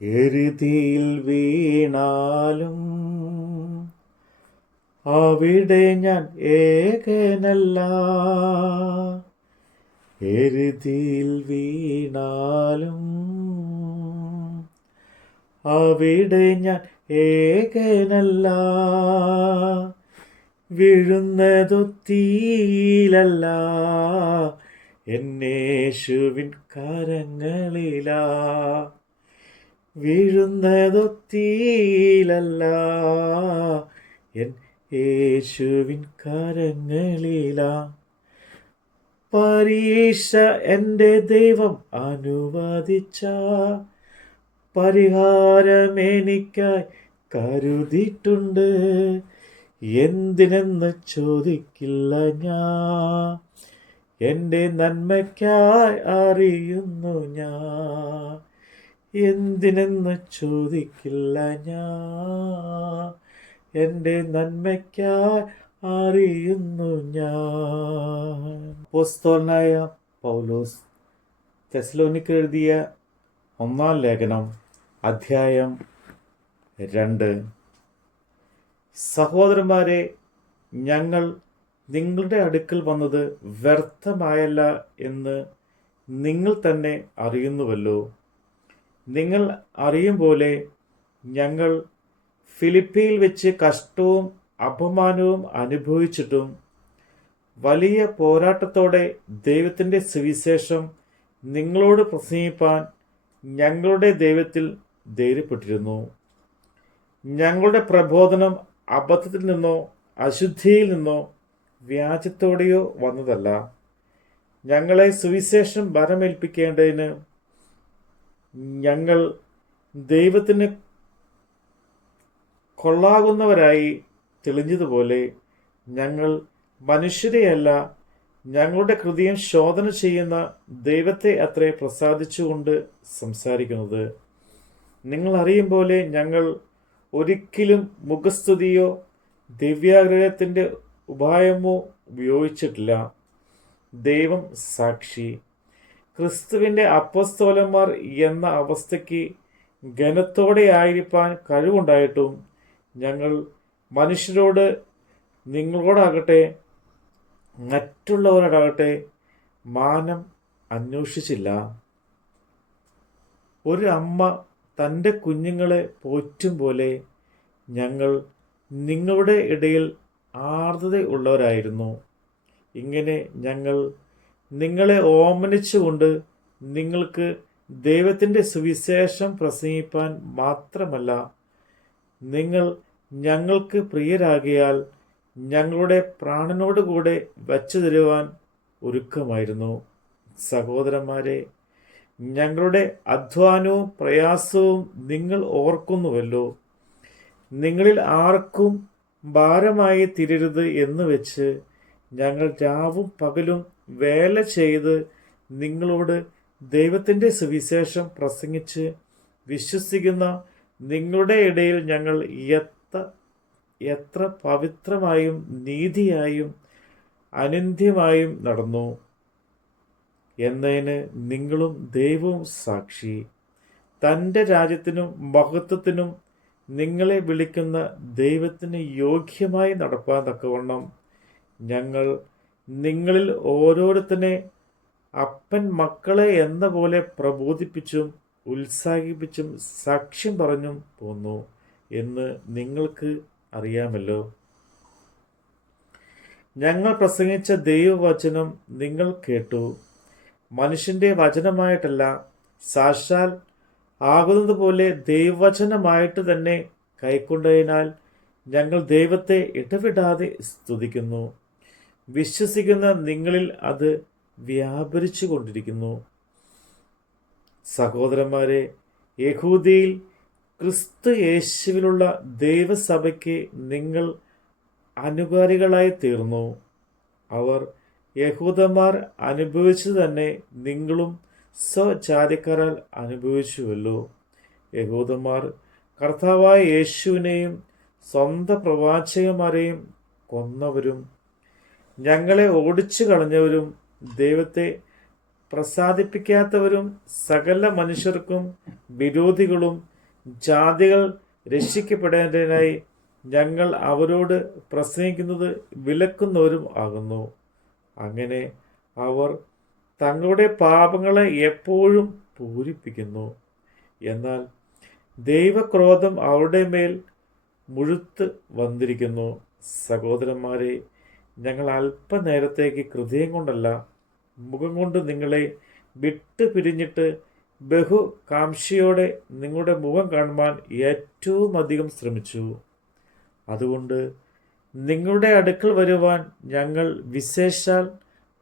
എരുതിയിൽ വീണാലും അവിടെ ഞാൻ ഏകനല്ല. എരുതിയിൽ വീണാലും അവിടെ ഞാൻ ഏകനല്ല. വീഴുന്നതു തീയിലല്ല, എന്നേശുവിൻ കരങ്ങളിലാ. വീഴുന്നതു തീയിലല്ല, എൻ യേശുവിൻ കരങ്ങളിലാ. പരീക്ഷ എൻ്റെ ദൈവം അനുവദിച്ച പരിഹാരമെനിക്കായി കരുതിയിട്ടുണ്ട്. എന്തിനെന്ന് ചോദിക്കില്ല ഞാൻ, എൻ്റെ നന്മയ്ക്കായി അറിയുന്നു ഞാൻ. എന്തിനെന്ന് ചോദിക്കില്ല ഞാൻ, എൻ്റെ നന്മയ്ക്കായി അറിയുന്നു ഞാൻ. അപ്പോസ്തലനായ പൗലോസ് തെസ്സലോനിക്കർ എഴുതിയ 1 ലേഖനം അധ്യായം 2. സഹോദരന്മാരെ, ഞങ്ങൾ നിങ്ങളുടെ അടുക്കൽ വന്നത് വ്യർത്ഥമായല്ല എന്ന് നിങ്ങൾ തന്നെ അറിയുന്നുവല്ലോ. നിങ്ങൾ അറിയും പോലെ ഞങ്ങൾ ഫിലിപ്പിയിൽ വെച്ച് കഷ്ടവും അപമാനവും അനുഭവിച്ചിട്ടും വലിയ പോരാട്ടത്തോടെ ദൈവത്തിൻ്റെ സുവിശേഷം നിങ്ങളോട് പ്രസംഗിപ്പാൻ ഞങ്ങളുടെ ദൈവത്തിൽ ധൈര്യപ്പെട്ടിരുന്നു. ഞങ്ങളുടെ പ്രബോധനം അബദ്ധത്തിൽ നിന്നോ അശുദ്ധിയിൽ നിന്നോ വ്യാജത്തോടെയോ വന്നതല്ല. ഞങ്ങളെ സുവിശേഷം ഭരമേൽപ്പിക്കേണ്ടതിന് ഞങ്ങൾ ദൈവത്തിന് കൊള്ളാകുന്നവരായി തെളിഞ്ഞതുപോലെ ഞങ്ങൾ മനുഷ്യരെയല്ല, ഞങ്ങളുടെ ഹൃദയം ശോധന ചെയ്യുന്ന ദൈവത്തെ അത്രേ പ്രസാദിച്ചുകൊണ്ട് സംസാരിക്കുന്നത്. നിങ്ങൾ അറിയും പോലെ ഞങ്ങൾ ഒരിക്കലും മുഖസ്തുതിയോ ദിവ്യാഗ്രഹത്തിൻ്റെ ഉപായമോ ഉപയോഗിച്ചിട്ടില്ല. ദൈവം സാക്ഷി, ക്രിസ്തുവിൻ്റെ അപ്പോസ്തലന്മാർ എന്ന അവസ്ഥയ്ക്ക് ഘനത്തോടെ ആയിരിക്കാൻ കഴിവുണ്ടായിട്ടും ഞങ്ങൾ മനുഷ്യരോട്, നിങ്ങളോടാകട്ടെ മറ്റുള്ളവരോടാകട്ടെ മാനം അന്വേഷിച്ചില്ല. ഒരു അമ്മ തൻ്റെ കുഞ്ഞുങ്ങളെ പോറ്റും പോലെ ഞങ്ങൾ നിങ്ങളുടെ ഇടയിൽ ആർദ്രതയുള്ളവരായിരുന്നു. ഇങ്ങനെ ഞങ്ങൾ നിങ്ങളെ ഓമനിച്ചുകൊണ്ട് നിങ്ങൾക്ക് ദൈവത്തിൻ്റെ സുവിശേഷം പ്രസംഗിപ്പാൻ മാത്രമല്ല, നിങ്ങൾ ഞങ്ങൾക്ക് പ്രിയരാകിയാൽ ഞങ്ങളുടെ പ്രാണനോടുകൂടെ വച്ചു തരുവാൻ ഒരുക്കമായിരുന്നു. സഹോദരന്മാരെ, ഞങ്ങളുടെ അധ്വാനവും പ്രയാസവും നിങ്ങൾ ഓർക്കുന്നുവല്ലോ. നിങ്ങളിൽ ആർക്കും ഭാരമായി തീരരുത് എന്ന് വെച്ച് ഞങ്ങൾ രാവും പകലും വേല ചെയ്ത് നിങ്ങളോട് ദൈവത്തിൻ്റെ സുവിശേഷം പ്രസംഗിച്ച് വിശ്വസിക്കുന്ന നിങ്ങളുടെ ഇടയിൽ ഞങ്ങൾ എത്ര പവിത്രമായും നീതിയായും അനിന്ദ്യമായും നടന്നു എന്നതിന് നിങ്ങളും ദൈവവും സാക്ഷി. തൻ്റെ രാജ്യത്തിനും മഹത്വത്തിനും നിങ്ങളെ വിളിക്കുന്ന ദൈവത്തിന് യോഗ്യമായി നടപ്പാൻ തക്കവണ്ണം ഞങ്ങൾ നിങ്ങളിൽ ഓരോരുത്തനെ അപ്പൻ മക്കളെ എന്ന പോലെ പ്രബോധിപ്പിച്ചും ഉത്സാഹിപ്പിച്ചും സാക്ഷ്യം പറഞ്ഞും പോന്നു എന്ന് നിങ്ങൾക്ക് അറിയാമല്ലോ. ഞങ്ങൾ പ്രസംഗിച്ച ദൈവവചനം നിങ്ങൾ കേട്ടു. മനുഷ്യൻ്റെ വചനമായിട്ടല്ല, സാക്ഷാൽ ആകുന്നത് പോലെ ദൈവവചനമായിട്ട് തന്നെ കൈക്കൊണ്ടതിനാൽ ഞങ്ങൾ ദൈവത്തെ ഇടവിടാതെ സ്തുതിക്കുന്നു. വിശ്വസിക്കുന്ന നിങ്ങളിൽ അത് വ്യാപരിച്ചു കൊണ്ടിരിക്കുന്നു. സഹോദരന്മാരെ, യഹൂദിയിൽ ക്രിസ്തു യേശുവിലുള്ള ദൈവസഭയ്ക്ക് നിങ്ങൾ അനുകാരികളായി തീർന്നു. അവർ യഹൂദന്മാർ അനുഭവിച്ചത് തന്നെ നിങ്ങളും സ്വജാതിക്കാരാൽ അനുഭവിച്ചുവല്ലോ. യഹൂദന്മാർ കർത്താവായ യേശുവിനെയും സ്വന്തം പ്രവാചകന്മാരെയും കൊന്നവരും ഞങ്ങളെ ഓടിച്ചു കളഞ്ഞവരും ദൈവത്തെ പ്രസാദിപ്പിക്കാത്തവരും സകല മനുഷ്യർക്കും വിരോധികളും ജാതികൾ രക്ഷിക്കപ്പെടേണ്ടതിനായി ഞങ്ങൾ അവരോട് പ്രസംഗിക്കുന്നത് വിലക്കുന്നവരും ആകുന്നു. അങ്ങനെ അവർ തങ്ങളുടെ പാപങ്ങളെ എപ്പോഴും പൂരിപ്പിക്കുന്നു. എന്നാൽ ദൈവക്രോധം അവരുടെ മേൽ മുഴുത്ത് വന്നിരിക്കുന്നു. സഹോദരന്മാരെ, ഞങ്ങൾ അല്പനേരത്തേക്ക് ഹൃദയം കൊണ്ടല്ല, മുഖം കൊണ്ട് നിങ്ങളെ വിട്ടു പിരിഞ്ഞിട്ട് ബഹുകാംക്ഷയോടെ നിങ്ങളുടെ മുഖം കാണുവാൻ ഏറ്റവും അധികം ശ്രമിച്ചു. അതുകൊണ്ട് നിങ്ങളുടെ അടുക്കൽ വരുവാൻ ഞങ്ങൾ വിശേഷാൽ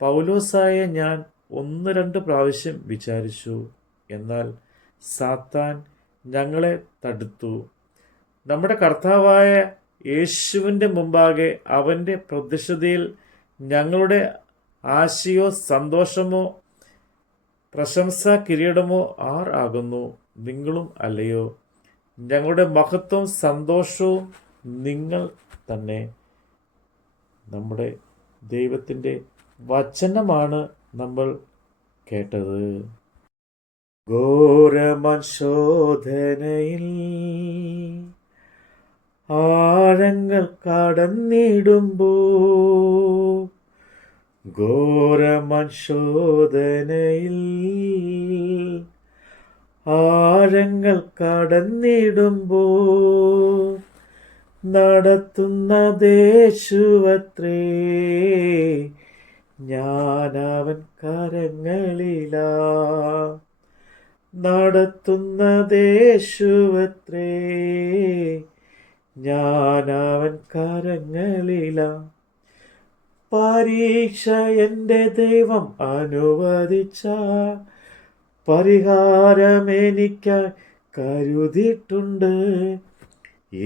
പൗലോസായ ഞാൻ 1-2 പ്രാവശ്യം വിചാരിച്ചു. എന്നാൽ സാത്താൻ ഞങ്ങളെ തടുത്തു. നമ്മുടെ കർത്താവായ യേശുവിൻ്റെ മുമ്പാകെ അവൻ്റെ പ്രത്യക്ഷതയിൽ ഞങ്ങളുടെ ആശയോ സന്തോഷമോ പ്രശംസാ കിരീടമോ ആർ ആകുന്നു? നിങ്ങളും അല്ലയോ? ഞങ്ങളുടെ മഹത്വവും സന്തോഷവും നിങ്ങൾ തന്നെ. നമ്മുടെ ദൈവത്തിൻ്റെ വചനമാണ് നമ്മൾ കേട്ടത്. ഘോരമശോധനയിൽ ആഴങ്ങൾ കടന്നിടുമ്പോ, ഘോരമശോധനയിൽ ആഴങ്ങൾ കടന്നിടുമ്പോ നടത്തുന്നതേശുവത്രേ, ഞാനവൻ കരങ്ങളിലാ. നടത്തുന്നതേശുവത്രേ, ഞാനവൻ കരങ്ങളിലാ. പരീക്ഷ എൻ്റെ ദൈവം അനുവദിച്ച പരിഹാരമെനിക്കായി കരുതിയിട്ടുണ്ട്.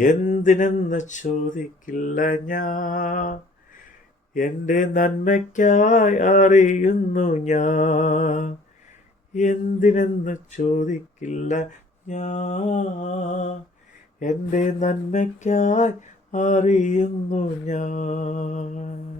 എന്തിനെന്ന് ചോദിക്കില്ല ഞാൻ, എൻ്റെ നന്മയ്ക്കായി അറിയുന്നു ഞാൻ. എന്തിനെന്ന് ചോദിക്കില്ല ഞാൻ, എൻ്റെ നന്മയ്ക്കായി അറിയുന്നു ഞാൻ.